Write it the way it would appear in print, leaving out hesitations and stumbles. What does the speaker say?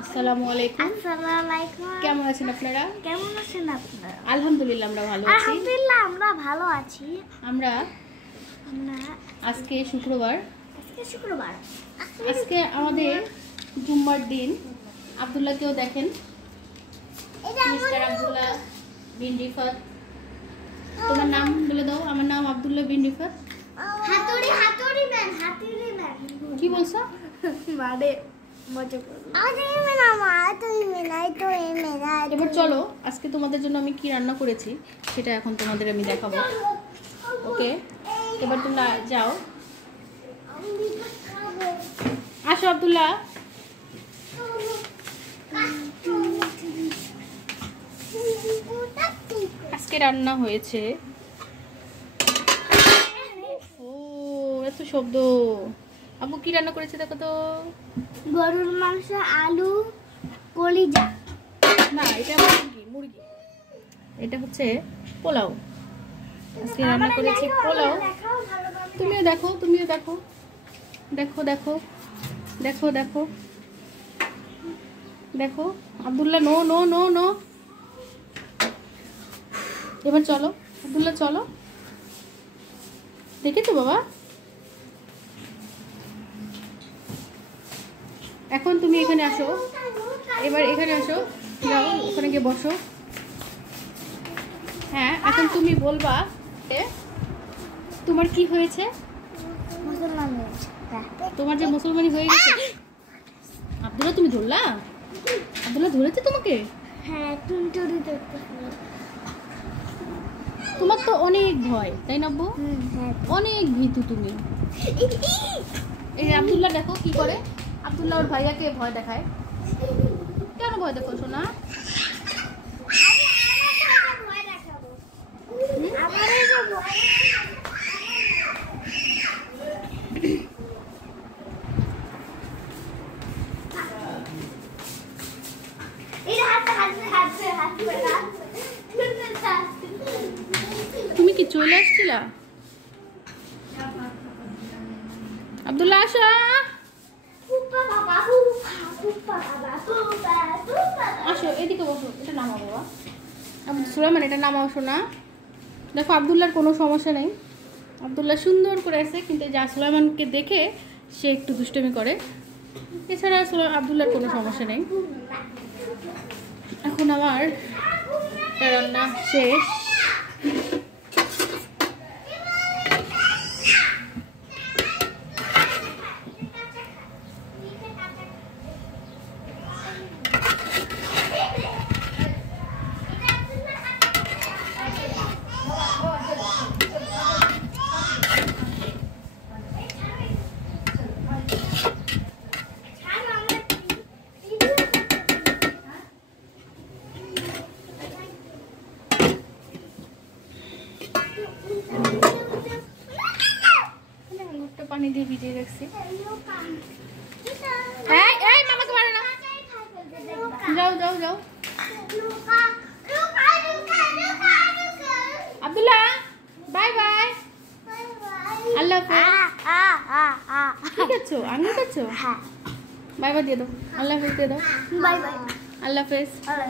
আসসালামু আলাইকুম। আসসালামু আলাইকুম। কেমন আছেন আপনারা? কেমন আছেন আপনারা? আলহামদুলিল্লাহ আমরা ভালো আছি। আলহামদুলিল্লাহ আমরা ভালো আছি। আমরা আমরা আজকে শুক্রবার, আজকে আমাদের জুম্মার দিন। আব্দুল্লাহকেও দেখেন, মিস্টার আব্দুল্লাহ বিন রিফাত। তোমার নাম বলে দাও। আমার নাম আব্দুল্লাহ বিন রিফাত। হাতুড়ি ম্যান কি বলছো? মানে মজা করব। এবার চলো, আজকে তোমাদের জন্য আমি কি রান্না করেছি সেটা এখন তোমাদের আমি দেখাবো। ওকে, এবার তোমরা যাও, আসো আব্দুল্লাহ। আজকে রান্না হয়েছে, ও এত শব্দ। আব্বু কি রান্না করেছে দেখো তো। গরুর মাংস, আলু, কলিজা। না, এটা মুরগি। এটা হচ্ছে পোলাও। আজকে রান্না করেছি পোলাও। তুমিও দেখো, দেখো দেখো দেখো দেখো দেখো দেখো। Abdullah no no no no. এবার চলো আব্দুল্লাহ, চলো। দেখেছো বাবা? এখন তুমি এখানে আসো, এবার এখানে আসো, যাও ওখানে গিয়ে বসো। হ্যাঁ, এখন তুমি বলবা তোমার কি হয়েছে। তোমার যে মুসলমানি হয়ে গেছে। আব্দুল্লাহ তুমি ধরলা? আব্দুল্লাহ ধরেছে তোমাকে? হ্যাঁ, টুনটুনি দেখতে। তোমার তো অনেক ভয়, তাই না আব্বু? হ্যাঁ। অনেক ভীতু তুমি। এই আব্দুল্লাহ দেখো কি করে। আব্দুল্লাহ ওর ভাইয়াকে ভয় দেখায়। কেন ভয় দেখো শোনা? তুমি কি চলে আসছিলা? আব্দুল্লাহ আসো, আসো এদিকে বসো। এটা নামাও বাবা। সুলাইমান এটা নামাও শোনা। দেখো আব্দুল্লাহর কোনো সমস্যা নেই। আব্দুল্লাহ সুন্দর করে আছে, কিন্তু যা সুলাইমানকে দেখে সে একটু দুষ্টুমি করে। এছাড়া আব্দুল্লাহর কোনো সমস্যা নেই। এখন আমার রান্না শেষ। পানি দিয়ে ভিজিয়ে রাখছি। এই মামাকে মারে না। যাও যাও যাও। আব্দুল্লাহ বাই বাই, আল্লাহ হাফেজ। কি করছো? আঙুল করছো? বাই বাই দিয়ে দাও, আল্লাহ হাফেজ দিয়ে দাও। বাই বাই, আল্লাহ হাফেজ। আল্লাহ।